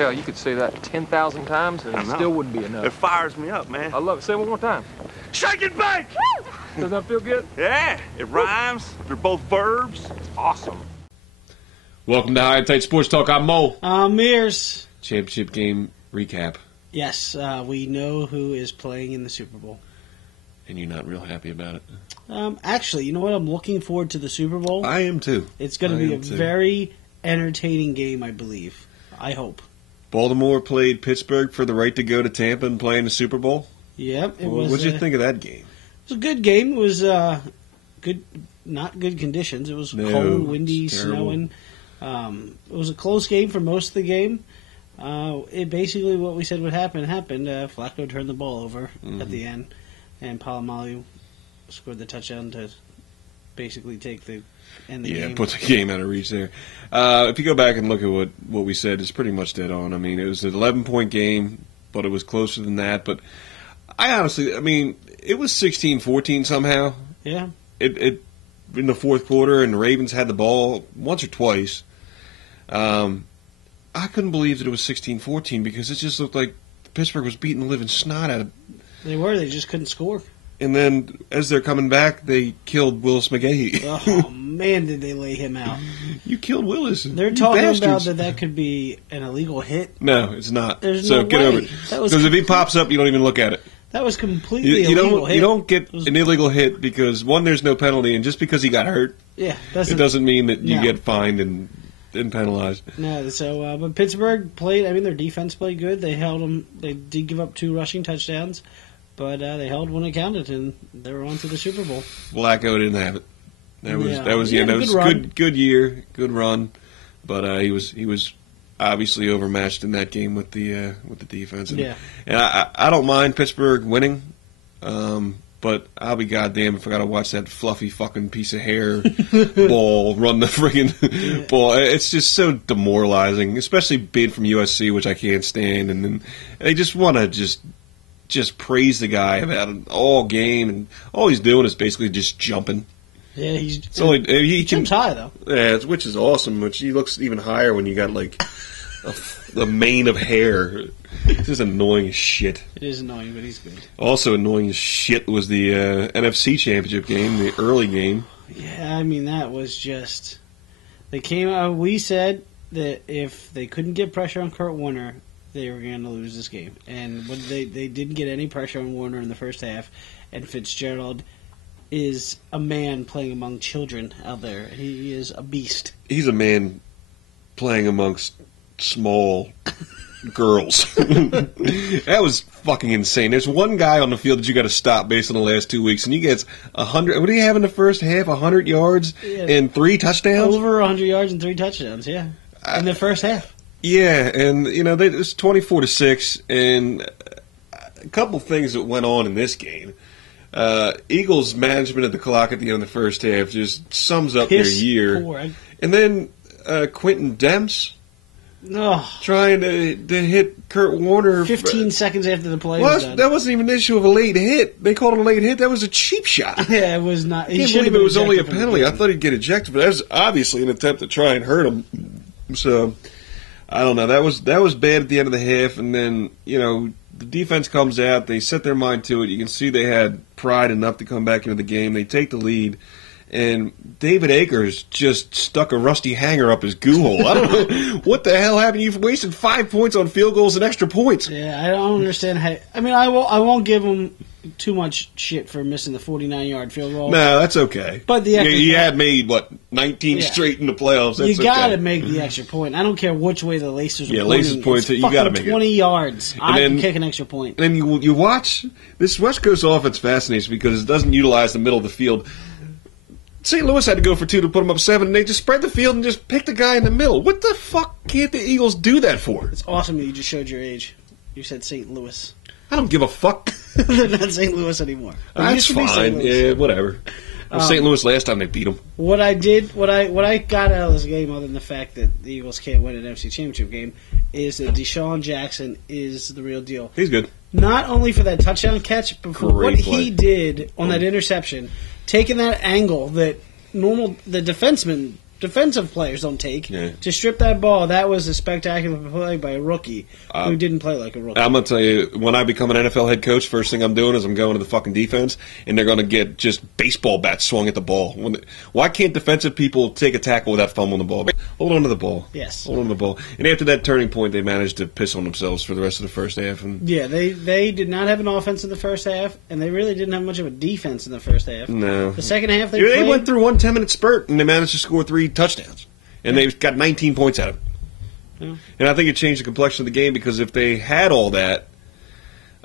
Hell, you could say that 10,000 times and it still wouldn't be enough. It fires me up, man. I love it. Say it one more time. Shake and bake! Does that feel good? Yeah, it rhymes. They're both verbs. It's awesome. Welcome to Untitled Sports Talk. I'm Mo. I'm Meares. Championship game recap. Yes, we know who is playing in the Super Bowl. And you're not real happy about it? Actually, you know what? I'm looking forward to the Super Bowl. I am too. It's going to be a very entertaining game, I believe. I hope. Baltimore played Pittsburgh for the right to go to Tampa and play in the Super Bowl. Yep. What did you think of that game? It was a good game. It was good, not good conditions. It was cold, windy, snowing. It was a close game for most of the game. It basically what we said would happen happened. Flacco turned the ball over at the end, and Polamalu scored the touchdown to basically take the end the game. Yeah, put the game out of reach there. If you go back and look at what we said, it's pretty much dead on. I mean, it was an 11-point game, but it was closer than that. But it was 16-14 somehow. Yeah. It in the fourth quarter, and the Ravens had the ball once or twice. I couldn't believe that it was 16-14 because it just looked like Pittsburgh was beating the living snot out of. They were. They just couldn't score. And then, as they're coming back, they killed Willis McGahee. Oh, man, did they lay him out. You killed Willis. They're talking about that could be an illegal hit. No, it's not. There's so no get way. over it. Because if he pops up, you don't even look at it. That was completely illegal hit. You don't get an illegal hit because, one, there's no penalty, and just because he got hurt, it doesn't mean that you get fined and penalized. No, so but Pittsburgh played. I mean, their defense played good. They held them. They did give up 2 rushing touchdowns, but they held when it counted, and they were on to the Super Bowl. Flacco didn't have it. That was the end. That was good year, good run, but he was obviously overmatched in that game with the defense. And I don't mind Pittsburgh winning. But I'll be goddamn if I gotta watch that fluffy fucking piece of hair ball run the friggin' ball. It's just so demoralizing, especially being from USC, which I can't stand. And then they just want to just praise the guy about it all game, and all he's doing is basically just jumping. Yeah, he jumps high though. Yeah, which is awesome. Which he looks even higher when you got like a mane of hair. It's just annoying as shit. It is annoying, but he's good. Also annoying as shit was the NFC Championship game, the early game. Yeah, I mean, that was just... They came out... We said that if they couldn't get pressure on Kurt Warner, they were going to lose this game. And they didn't get any pressure on Warner in the first half, and Fitzgerald is a man playing among children out there. He is a beast. He's a man playing amongst small... girls. That was fucking insane. There's one guy on the field that you got to stop based on the last 2 weeks, and he gets 100. What do you have in the first half? 100 yards and 3 touchdowns. Over 100 yards and 3 touchdowns. Yeah, in the first half. Yeah, and it was 24-6, and a couple things that went on in this game. Eagles' management of the clock at the end of the first half just sums up their year. Poor. And then Quentin Demps. No. Trying to hit Kurt Warner 15 seconds after the play was done. That wasn't even an issue of a late hit. They called it a late hit. That was a cheap shot. Yeah, it was not. I can't believe it was only a penalty. I thought he'd get ejected, but that was obviously an attempt to try and hurt him. So, I don't know. That was bad at the end of the half, and then, the defense comes out. They set their mind to it. You can see they had pride enough to come back into the game. They take the lead. And David Akers just stuck a rusty hanger up his goo hole. I don't know what the hell happened. You've wasted 5 points on field goals and extra points. Yeah, I don't understand how. I mean, I won't give him too much shit for missing the 49-yard field goal. No, that's okay. But he had made 19 straight in the playoffs. That's you got to make the extra point. I don't care which way the Lacers are pointing. Lacers point. You got to make 20 yards. I can kick an extra point. And then you watch this West Coast offense fascinates because it doesn't utilize the middle of the field. St. Louis had to go for 2 to put them up 7, and they just spread the field and just picked the guy in the middle. What the fuck can't the Eagles do that for? It's awesome that you just showed your age. You said St. Louis. I don't give a fuck. They're not St. Louis anymore. That's fine. Yeah, whatever. St. Louis last time they beat them. What I got out of this game, other than the fact that the Eagles can't win an NFC Championship game, is that Deshaun Jackson is the real deal. He's good. Not only for that touchdown catch, but for what he did on that interception. Taking that angle that the defenseman defensive players don't take. Yeah. To strip that ball, that was a spectacular play by a rookie who didn't play like a rookie. I'm going to tell you, when I become an NFL head coach, first thing I'm doing is I'm going to the fucking defense, and they're going to get just baseball bats swung at the ball. Why can't defensive people take a tackle without fumbling the ball? Hold on to the ball. Yes. Hold on to the ball. And after that turning point, they managed to piss on themselves for the rest of the first half. And yeah, they did not have an offense in the first half, and they really didn't have much of a defense in the first half. No. The second half, they went through one 10-minute spurt, and they managed to score 3 touchdowns. And they got 19 points out of it. Yeah. And I think it changed the complexion of the game because if they had all that,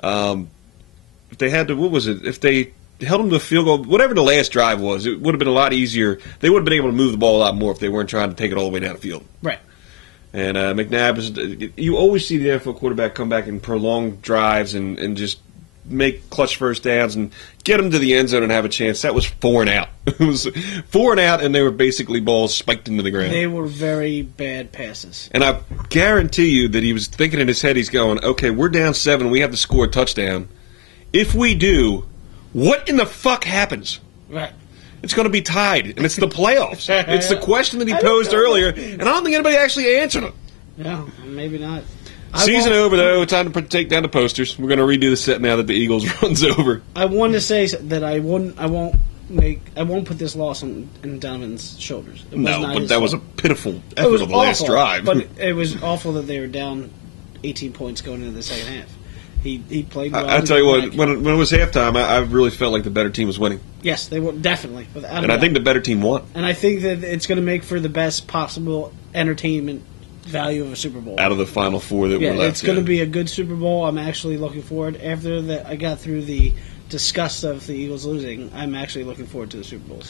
if they had to, what was it? If they held them to a field goal, whatever the last drive was, it would have been a lot easier. They would have been able to move the ball a lot more if they weren't trying to take it all the way down the field. Right. And McNabb, you always see the NFL quarterback come back in prolonged drives and just make clutch first downs and get them to the end zone and have a chance. That was 4 and out. It was 4 and out, and they were basically balls spiked into the ground. They were very bad passes. And I guarantee you that he was thinking in his head, he's going, okay, we're down 7, we have to score a touchdown. If we do, what in the fuck happens? Right. It's going to be tied, and it's the playoffs. It's the question that he posed earlier, and I don't think anybody actually answered it. No, maybe not. Season over, though. Time to take down the posters. We're going to redo the set now that the Eagles runs over. I want to say that I won't put this loss on Donovan's shoulders. No, but that was a pitiful effort of the last drive. But it was awful that they were down 18 points going into the second half. He played well. I tell you what, when it was halftime, I really felt like the better team was winning. Yes, they were definitely. And I think the better team won. And I think that it's going to make for the best possible entertainment value of a Super Bowl. Out of the Final 4 that were left. It's going to be a good Super Bowl. I'm actually looking forward. After that, I got through the disgust of the Eagles losing, I'm actually looking forward to the Super Bowl.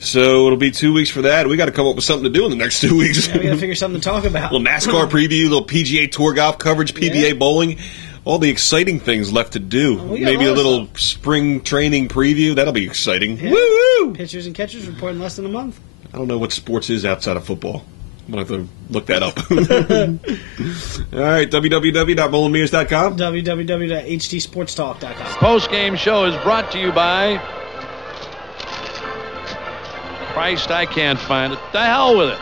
So it'll be 2 weeks for that. We got to come up with something to do in the next 2 weeks. Yeah, we got to figure something to talk about. A little NASCAR preview, a little PGA Tour golf coverage, PBA bowling. All the exciting things left to do. Maybe a little spring training preview. That'll be exciting. Yeah. Woo! Pitchers and catchers report in less than a month. I don't know what sports is outside of football. I'm going to have to look that up. All right, www.MOLEMANMEDIA.com. www.htsportstalk.com. Post-game show is brought to you by... Christ, I can't find it. The hell with it.